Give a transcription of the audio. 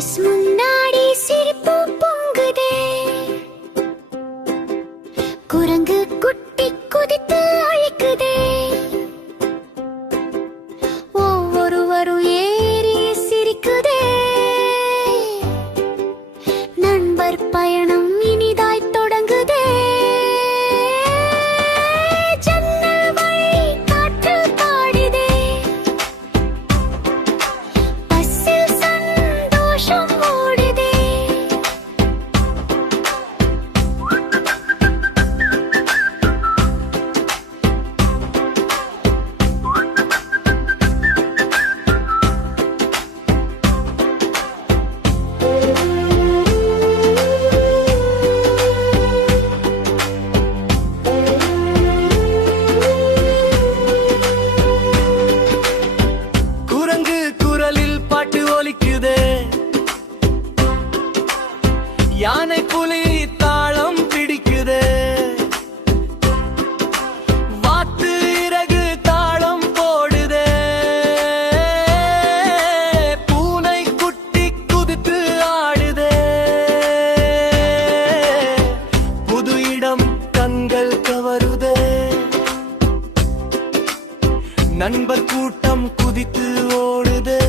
Bus முன்னாடி சிரிப்பு பொங்குதே, குரங்கு குட்டி குதித்து அழைக்குதே, ஒவ்வொருவரும் ஏறி சிரிக்குதே, நண்பர் பயணம் இனிதாய் தொடங்குதே. ஜன்னல் வழி காற்று பாடுதே, பஸ்ஸில் சந்தோஷம் ஓடுதே. குரங்கு குரலில் பாட்டு ஒலிக்குதே, யானை புலி தாளம் பிடிக்குதே, வாத்து இறகு தாளம் போடுதே, பூனை குட்டி குதித்து ஆடுதே, புது இடம் கண்கள் கவருதே, நண்பர் கூட்டம் குதித்து ஓடுதே.